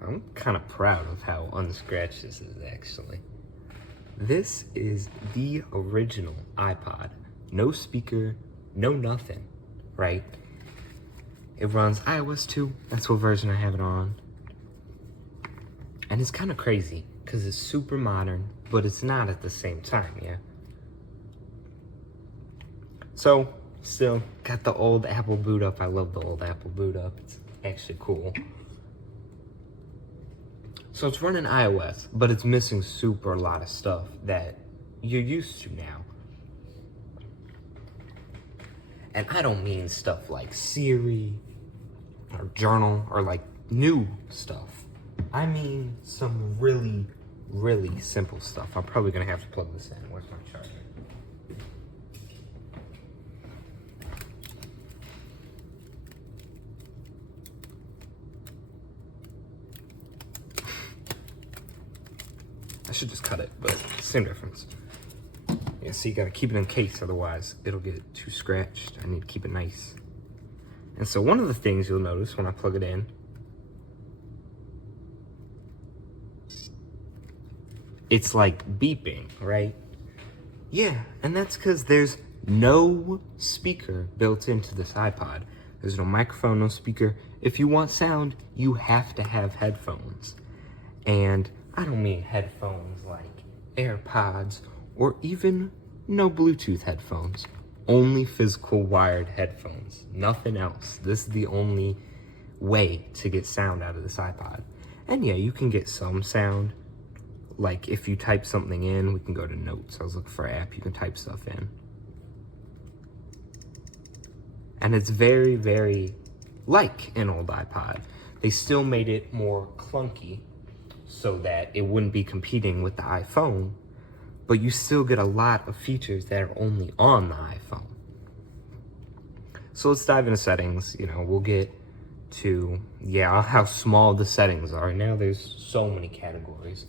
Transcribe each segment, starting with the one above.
I'm kind of proud of how unscratched this is, actually. This is the original iPod. No speaker, no nothing, right? It runs iOS 2. That's what version I have it on. And it's kind of crazy because it's super modern, but it's not at the same time, yeah? So, still got the old Apple boot up. I love the old Apple boot up. It's actually cool. So it's running iOS, but it's missing super a lot of stuff that you're used to now. And I don't mean stuff like Siri or Journal or like new stuff. I mean some really, really simple stuff. I'm probably gonna have to plug this in. Where's my charger? I should just cut it, but same difference. Yeah, so you gotta keep it in case, otherwise it'll get too scratched. I need to keep it nice. And so one of the things you'll notice when I plug it in, it's like beeping, right? Yeah, and that's because there's no speaker built into this iPod. There's no microphone, no speaker. If you want sound, you have to have headphones. And I don't mean headphones like AirPods or even no Bluetooth headphones. Only physical wired headphones, nothing else. This is the only way to get sound out of this iPod. And yeah, you can get some sound. Like if you type something in, we can go to notes. I was looking for an app, you can type stuff in. And it's very, very like an old iPod. They still made it more clunky so that it wouldn't be competing with the iPhone, but you still get a lot of features that are only on the iPhone. So let's dive into settings. You know, we'll get to, yeah, how small the settings are. Now there's so many categories.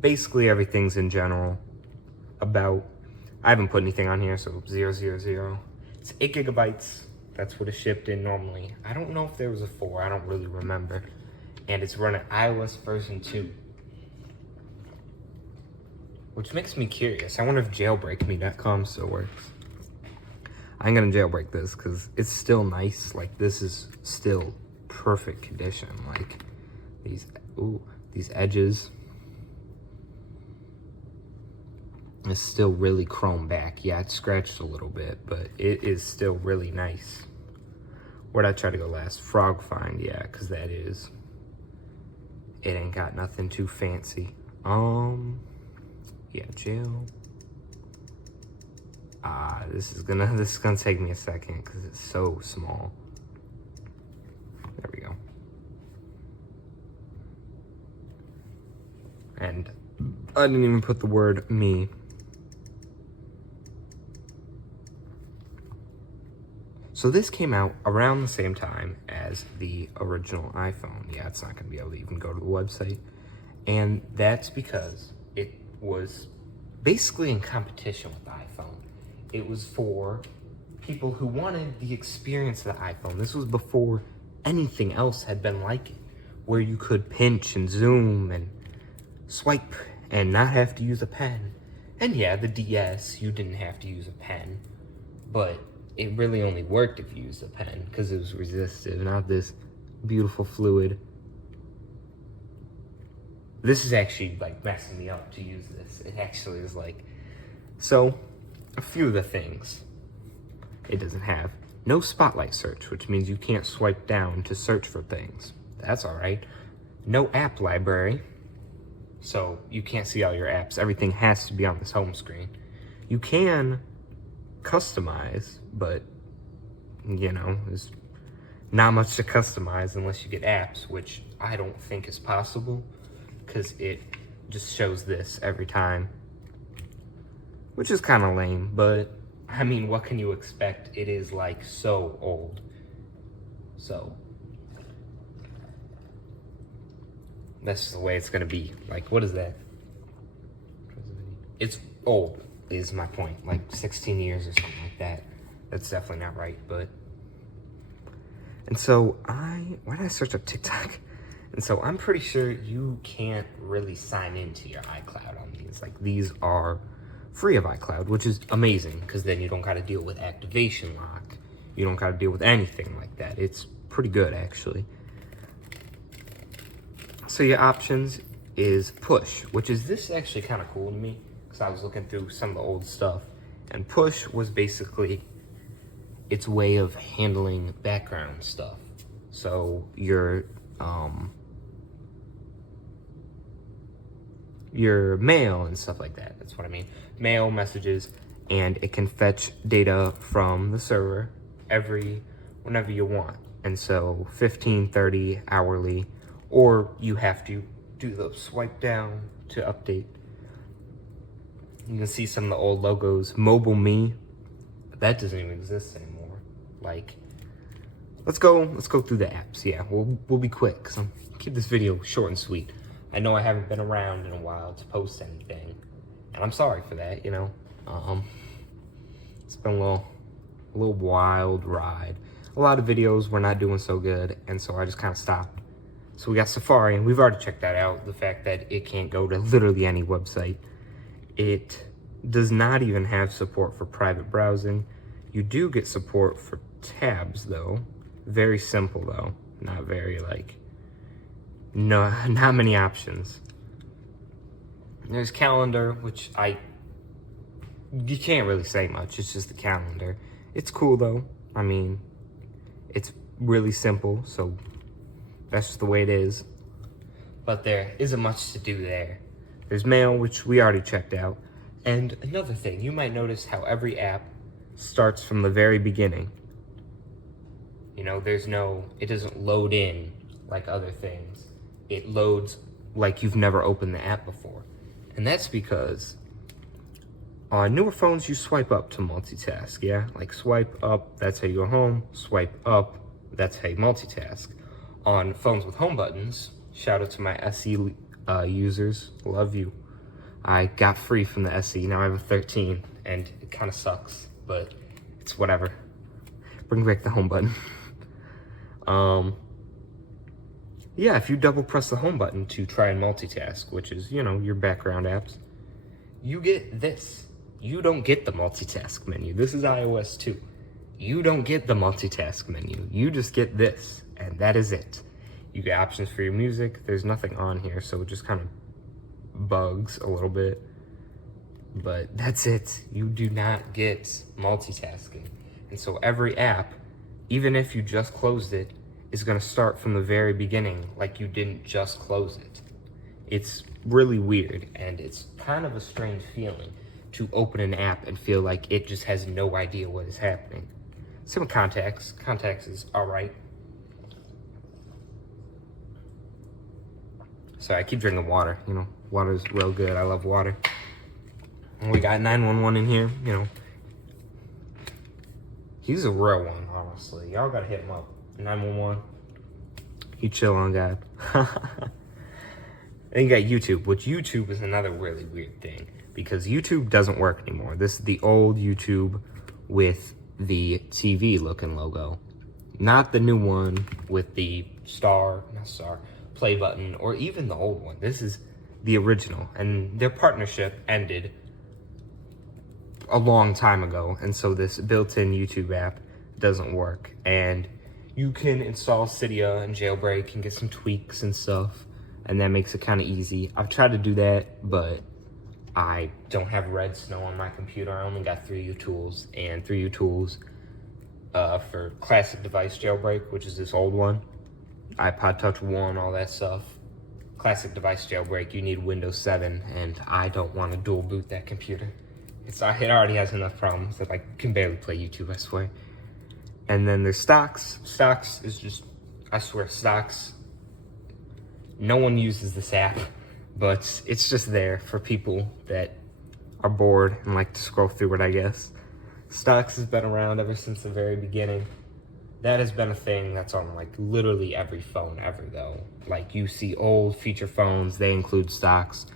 Basically everything's in general about, I haven't put anything on here, so 000. It's 8 gigabytes. That's what it shipped in normally. I don't know if there was a 4, I don't really remember. And it's running iOS version 2. Which makes me curious. I wonder if jailbreakme.com still works. I'm gonna jailbreak this because it's still nice. Like, this is still perfect condition. Like, these edges. It's still really chrome back. Yeah, it's scratched a little bit, but it is still really nice. Where'd I try to go last? Frog find, yeah, because that is. It ain't got nothing too fancy. Yeah, jail. This is gonna take me a second because it's so small. There we go. And I didn't even put the word me. So this came out around the same time as the original iPhone. Yeah, it's not gonna be able to even go to the website. And that's because it was basically in competition with the iPhone. It was for people who wanted the experience of the iPhone. This was before anything else had been like it, where you could pinch and zoom and swipe and not have to use a pen. And yeah, the DS, you didn't have to use a pen, but it really only worked if you used a pen because it was resistive, not this beautiful fluid. This is actually like messing me up to use this. It actually is like, so a few of the things it doesn't have. No spotlight search, which means you can't swipe down to search for things. That's all right. No app library, so you can't see all your apps. Everything has to be on this home screen. You can customize, but you know, there's not much to customize unless you get apps, which I don't think is possible because it just shows this every time, which is kind of lame, but I mean, what can you expect? It is like so old. So that's just the way it's gonna be. Like, what is that? It's old, is my point. Like 16 years or something like that. That's definitely not right, but. And so why did I search up TikTok? And so I'm pretty sure you can't really sign into your iCloud on these. Like, these are free of iCloud, which is amazing, because then you don't got to deal with activation lock. You don't got to deal with anything like that. It's pretty good, actually. So your options is push, which is, this is actually kind of cool to me, because I was looking through some of the old stuff, and push was basically its way of handling background stuff. So your mail and stuff like that. That's what I mean. Mail, messages, and it can fetch data from the server whenever you want. And so 15, 30, hourly, or you have to do the swipe down to update. You can see some of the old logos. Mobile Me, that doesn't even exist anymore. Like, let's go through the apps. Yeah, we'll be quick, because I'm keep this video short and sweet. I know I haven't been around in a while to post anything, and I'm sorry for that, you know. It's been a little wild ride. A lot of videos were not doing so good, and so I just kind of stopped. So we got Safari, and we've already checked that out, the fact that it can't go to literally any website. It does not even have support for private browsing. You do get support for tabs, though. Very simple, though. Not very, like, no, not many options. There's calendar, which you can't really say much. It's just the calendar. It's cool, though. I mean, it's really simple, so that's just the way it is. But there isn't much to do there. There's mail, which we already checked out. And another thing, you might notice how every app starts from the very beginning. You know, it doesn't load in like other things. It loads like you've never opened the app before. And that's because on newer phones, you swipe up to multitask, yeah? Like, swipe up, that's how you go home. Swipe up, that's how you multitask. On phones with home buttons, shout out to my SE users, love you. I got free from the SE, now I have a 13, and it kind of sucks, but it's whatever. Bring back the home button. Yeah, if you double press the home button to try and multitask, which is, you know, your background apps, you get this. You don't get the multitask menu. This is iOS 2. You don't get the multitask menu. You just get this, and that is it. You get options for your music. There's nothing on here, so it just kind of bugs a little bit. But that's it. You do not get multitasking. And so every app, even if you just closed it, is going to start from the very beginning like you didn't just close it. It's really weird, and it's kind of a strange feeling to open an app and feel like it just has no idea what is happening. Same with Contacts. Contacts is alright. Sorry, I keep drinking water. You know, water is real good. I love water. And we got 911 in here, you know. He's a real one, honestly. Y'all gotta hit him up. 911. You chill on God. And you got YouTube, which YouTube is another really weird thing, because YouTube doesn't work anymore. This is the old YouTube with the TV looking logo, not the new one with the play button, or even the old one. This is the original, and their partnership ended a long time ago, and so this built-in YouTube app doesn't work. And you can install Cydia and jailbreak and get some tweaks and stuff, and that makes it kind of easy. I've tried to do that, but I don't have Red Snow on my computer. I only got 3U Tools, and 3U Tools for classic device jailbreak, which is this old one, iPod Touch 1, all that stuff. Classic device jailbreak, you need Windows 7, and I don't want to dual boot that computer. It already has enough problems that I can barely play YouTube, I swear. And then there's Stocks. Stocks is just, I swear, Stocks, no one uses this app, but it's just there for people that are bored and like to scroll through it, I guess. Stocks has been around ever since the very beginning. That has been a thing that's on like literally every phone ever, though. Like, you see old feature phones, they include Stocks.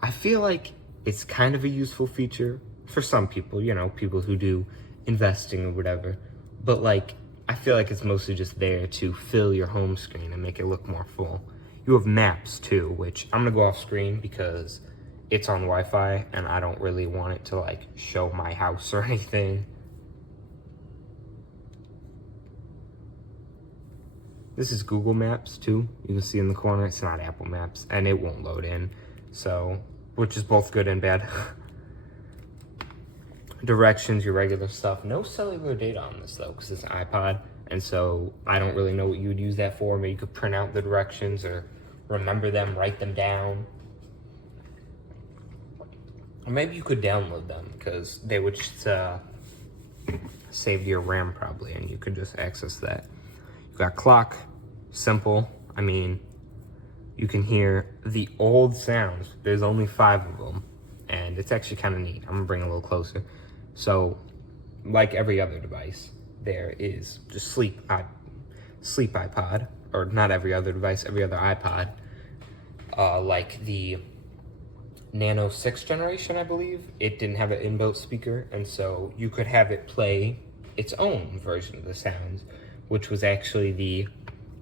I feel like it's kind of a useful feature for some people, you know, people who do investing or whatever. But like, I feel like it's mostly just there to fill your home screen and make it look more full. You have maps too, which I'm gonna go off screen because it's on Wi-Fi and I don't really want it to like show my house or anything. This is Google Maps too. You can see in the corner, it's not Apple Maps, and it won't load in. So, which is both good and bad. Directions, your regular stuff. No cellular data on this though, because it's an iPod. And so I don't really know what you would use that for. Maybe you could print out the directions or remember them, write them down. Or maybe you could download them because they would just save your RAM probably, and you could just access that. You got clock, simple. I mean, you can hear the old sounds. There's only 5 of them, and it's actually kind of neat. I'm gonna bring it a little closer. So, like every other device, there is just sleep iPod, or not every other device, every other iPod. Like the Nano 6th generation, I believe, it didn't have an inbuilt speaker, and so you could have it play its own version of the sounds, which was actually the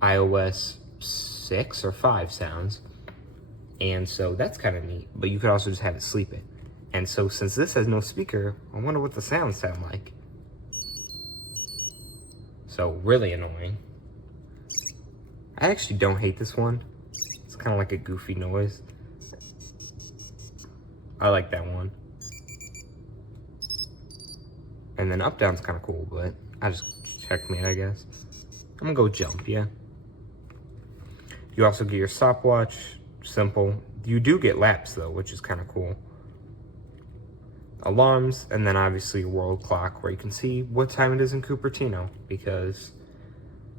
iOS 6 or 5 sounds. And so that's kind of neat, but you could also just have it sleep it. And so since this has no speaker, I wonder what the sounds sound like. So really annoying. I actually don't hate this one. It's kind of like a goofy noise. I like that one. And then up down's kind of cool, but I just checkmate, I guess. I'm gonna go jump, yeah. You also get your stopwatch, simple. You do get laps though, which is kind of cool. Alarms, and then obviously a world clock where you can see what time it is in Cupertino, because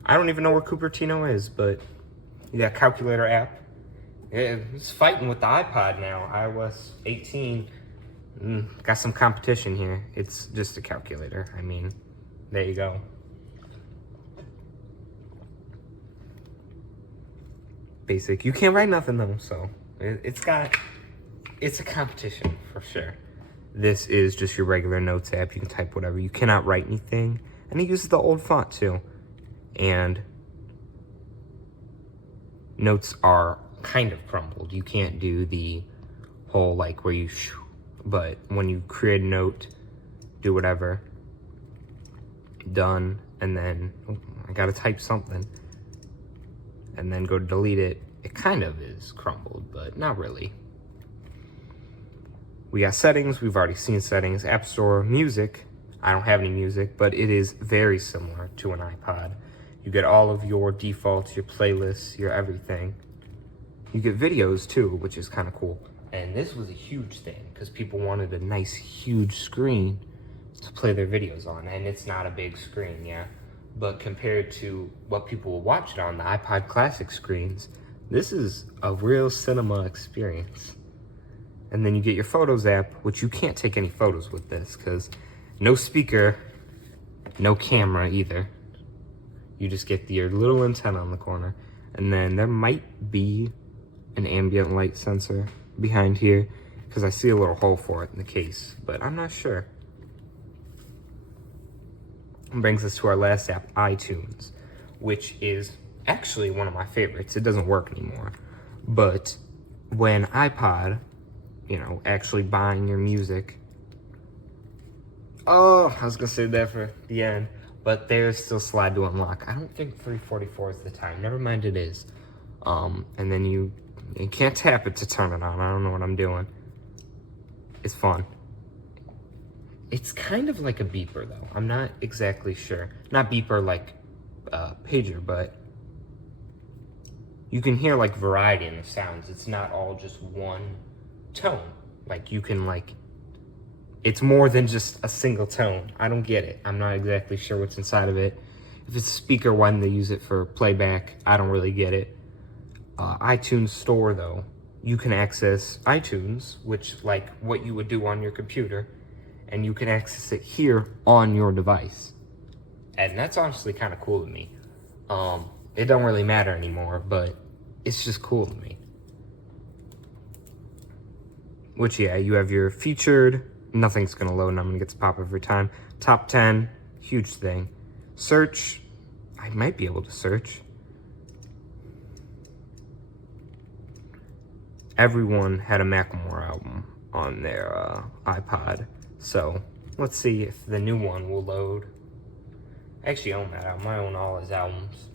I don't even know where Cupertino is, but you got calculator app. It's fighting with the iPod now, iOS 18. Got some competition here. It's just a calculator. I mean, there you go. Basic. You can't write nothing though, so it's a competition for sure. This is just your regular notes app. You can type whatever. You cannot write anything. And it uses the old font too. And notes are kind of crumbled. You can't do the whole like where you but when you create a note, do whatever, done, and then I gotta type something and then go delete it. It kind of is crumbled, but not really. We got settings. We've already seen settings. App Store, music. I don't have any music, but it is very similar to an iPod. You get all of your defaults, your playlists, your everything. You get videos too, which is kind of cool. And this was a huge thing because people wanted a nice, huge screen to play their videos on. And it's not a big screen, yeah. But compared to what people will watch it on, the iPod Classic screens, this is a real cinema experience. And then you get your Photos app, which you can't take any photos with this because no speaker, no camera either. You just get your little antenna on the corner. And then there might be an ambient light sensor behind here because I see a little hole for it in the case, but I'm not sure. Brings us to our last app, iTunes, which is actually one of my favorites. It doesn't work anymore, but when iPod, you know, actually buying your music. Oh, I was gonna say that for the end, but there's still slide to unlock. I don't think 344 is the time. Never mind, it is. And then you can't tap it to turn it on. I don't know what I'm doing. It's fun. It's kind of like a beeper though. I'm not exactly sure. Not beeper like pager, but you can hear like variety in the sounds. It's not all just one tone. Like you can like, it's more than just a single tone. I don't get it. I'm not exactly sure what's inside of it. If it's a speaker one, they use it for playback. I don't really get it. iTunes Store though, you can access iTunes, which like what you would do on your computer, and you can access it here on your device. And that's honestly kind of cool to me. It don't really matter anymore, but it's just cool to me. Which, yeah, you have your featured, nothing's gonna load and I'm gonna get to pop every time. Top 10, huge thing. Search, I might be able to search. everyone had a Macklemore album on their iPod. So let's see if the new one will load. I actually own that album. I own all his albums.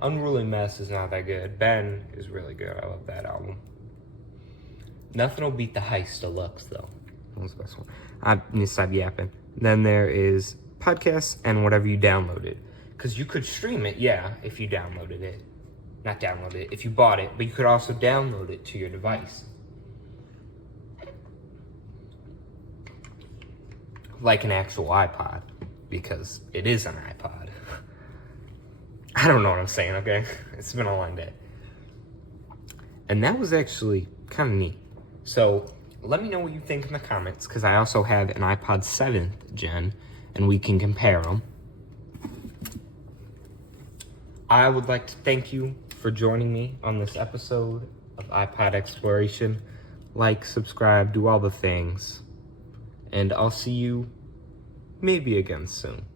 Unruly Mess is not that good. Ben is really good. I love that album. Nothing will beat the Heist Deluxe, though. That was the best one. I need to stop yapping. Then there is podcasts and whatever you downloaded. Because you could stream it, yeah, if you downloaded it. Not download it, if you bought it. But you could also download it to your device. Like an actual iPod. Because it is an iPod. I don't know what I'm saying, okay? It's been a long day. And that was actually kind of neat. So, let me know what you think in the comments, because I also have an iPod 7th gen, and we can compare them. I would like to thank you for joining me on this episode of iPod Exploration. Like, subscribe, do all the things. And I'll see you maybe again soon.